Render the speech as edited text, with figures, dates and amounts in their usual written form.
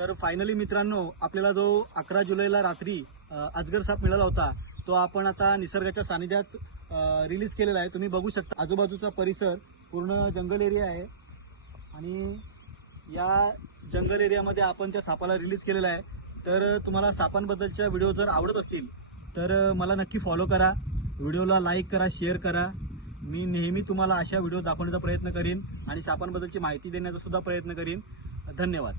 तर फायनली मित्रांनो, आपल्याला जो 11 जुलैला रात्री अजगर साप मिळाला होता तो आपण आता निसर्गाच्या सानिध्यात रिलीज केलेला आहे। तुम्ही बघू शकता आजूबाजूचा परिसर पूर्ण जंगल एरिया आहे आणि या जंगल एरियामध्ये आपण त्या सापाला रिलीज केलेला आहे। तर तुम्हाला सापांबद्दलच्या व्हिडिओ जर आवडत असतील तर मला नक्की फॉलो करा, व्हिडिओला लाईक करा, शेअर करा। मी नेहमी तुम्हाला अशा व्हिडिओ दाखवण्याचा प्रयत्न करीन आणि सापांबद्दलची माहिती देण्याचा सुद्धा प्रयत्न करीन। धन्यवाद।